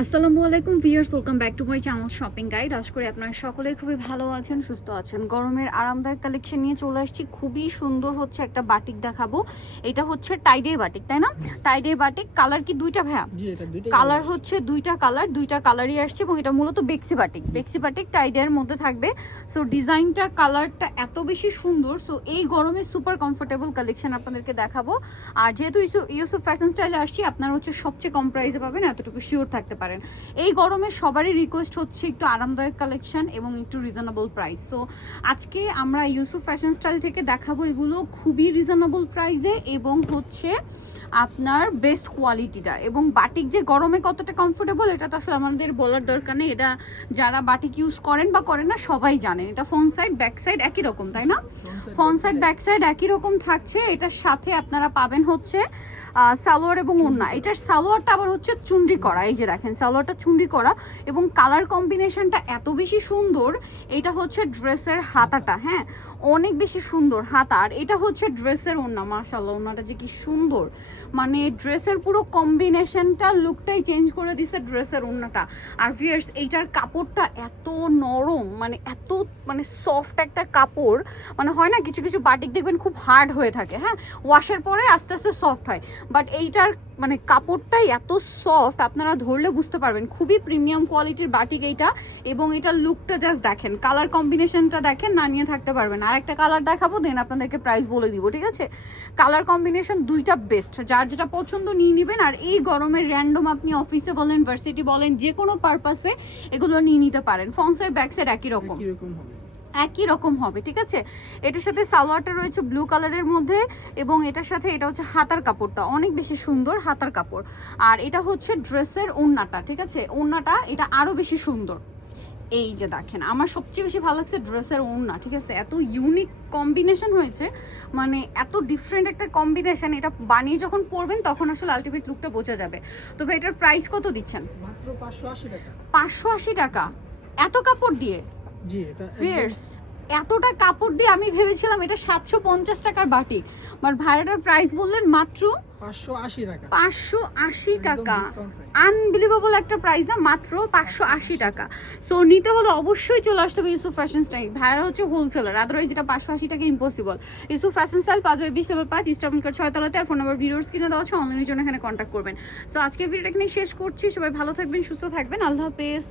আসসালামু আলাইকুম viewers, welcome back to my channel shopping guide. আশা করি আপনারা সকলেই খুবই ভালো আছেন, সুস্থ আছেন। গরমের আরামদায়ক কালেকশন নিয়ে চলে আসছি। খুবই সুন্দর হচ্ছে একটা বাটিক দেখাবো। এটা হচ্ছে টাইডে বাটিক, তাই না? টাইডে বাটিক। কালার কি দুইটা ভাইয়া? জি, এটা দুইটা কালার হচ্ছে দুইটা কালারই আসছে এবং এটা মূলত বেক্সি বাটিক টাইডের মধ্যে থাকবে। সো ডিজাইনটা, কালারটা এত বেশি সুন্দর। সো এই গরমে সুপার কমফোর্টেবল কালেকশন আপনাদেরকে দেখাবো। আর যেহেতু ইউসুফ ফ্যাশন স্টাইলে আসছি, আপনারা হচ্ছে সবচেয়ে কম প্রাইসে পাবেন, এতটুকু শিওর থাকতে পারেন। এই গরমে সবারই রিকোয়েস্ট হচ্ছে একটু আরামদায়ক কালেকশন এবং একটু রিজনেবল প্রাইস। সো আজকে আমরা ইউসুফ ফ্যাশন স্টাইল থেকে দেখাবো এগুলো খুবই রিজনেবল প্রাইসে এবং হচ্ছে আপনার বেস্ট কোয়ালিটিটা। এবং বাটিক যে গরমে কতটা কমফোর্টেবল এটা তো আসলে আমাদের বলার দরকার নেই। এটা যারা বাটিক ইউজ করেন বা করেন না সবাই জানেন। এটা ফ্রন্ট সাইড ব্যাক সাইড একই রকম, তাই না? ফ্রন্ট সাইড ব্যাক সাইড একই রকম থাকছে। এটার সাথে আপনারা পাবেন হচ্ছে সালোয়ার এবং ওড়না। এটার সালোয়ারটা আবার হচ্ছে চুনরি করা। এই যে দেখেন সালোয়ারটা চুনরি করা এবং কালার কম্বিনেশনটা এত বেশি সুন্দর। এটা হচ্ছে ড্রেসের হাতাটা, হ্যাঁ অনেক বেশি সুন্দর হাতা। আর এটা হচ্ছে ড্রেসের ওড়না। মাশাআল্লাহ, ওড়নাটা যে কি সুন্দর, মানে ড্রেসের পুরো কম্বিনেশনটা, লুকটাই চেঞ্জ করে দিছে ড্রেসের ওড়নাটা। আর ভিউয়ার্স, এইটার কাপড়টা এত নরম, মানে এত মানে সফট একটা কাপড়। মানে হয় না কিছু কিছু বাটিক দেখবেন খুব হার্ড হয়ে থাকে, হ্যাঁ ওয়াশের পরে আস্তে আস্তে সফট হয়, বাট এইটার মানে কাপড়টাই এত সফট, আপনারা ধরলে বুঝতে পারবেন খুবই প্রিমিয়াম কোয়ালিটির বাটিক এইটা। এবং এটার লুকটা জাস্ট দেখেন, কালার কম্বিনেশনটা দেখেন, না নিয়ে থাকতে পারবেন। আর একটা কালার দেখাবো, দেন আপনাদেরকে প্রাইস বলে দিব, ঠিক আছে? কালার কম্বিনেশন দুইটা বেস্ট, যার যেটা পছন্দ নিয়ে নেবেন। আর এই গরমের র্যান্ডম আপনি অফিসে বলেন, ভার্সিটি বলেন, যে কোনো পারপাসে এগুলো নিয়ে নিতে পারেন। ফ্রন্ট সাইড ব্যাক সাইড একই রকম একই রকম হবে, ঠিক আছে? এটার সাথে সালোয়ারটা রয়েছে ব্লু কালারের মধ্যে এবং এটার সাথে এটা হচ্ছে হাতার কাপড়টা অনেক বেশি সুন্দর হাতার কাপড়। আর এটা হচ্ছে ড্রেসের ওড়নাটা, ঠিক আছে? ওড়নাটা এটা আরো বেশি সুন্দর। এই যে দেখেন, আমার সবচেয়ে বেশি ভালো লাগছে ড্রেসের ওড়না, ঠিক আছে? এত ইউনিক কম্বিনেশন হয়েছে, মানে এত ডিফারেন্ট একটা কম্বিনেশন। এটা বানিয়ে যখন পরবেন তখন আসলে আলটিমেট লুকটা বোঝা যাবে। তবে এটার প্রাইস কত দিচ্ছেন? মাত্র 580 টাকা। 580 টাকা এত কাপড় দিয়ে? জি, এটা ফিয়ার্স, এতটা কাপড় দিয়ে আমি ভেবেছিলাম এটা 750 টাকার বাটি, বাট ভাইরাটার প্রাইস বললেন মাত্র 580 টাকা। 580 টাকা। একদম discount price। আনবিলিভেবল একটা প্রাইস না? মাত্র 580 টাকা। সো নিতে হলে অবশ্যই চলে আসতে হবে ইউসুফ ফ্যাশন স্টাইল। ভাইরা হচ্ছে হোলসেলার, আদারওয়াইজ এটা 580 টাকা impossible. Yusuf fashion style 5/20/5 Eastern কার 6 তলাতে। আর ফোন নাম্বার ভিডিওর স্ক্রিনে দেওয়া আছে, অনলাইনের জন্য এখানে কন্ট্যাক্ট করবেন। সো আজকে ভিডিওটা এখানে শেষ করছি। সবাই ভালো থাকবেন, সুস্থ থাকবেন, আল্লাহ হাফেজ।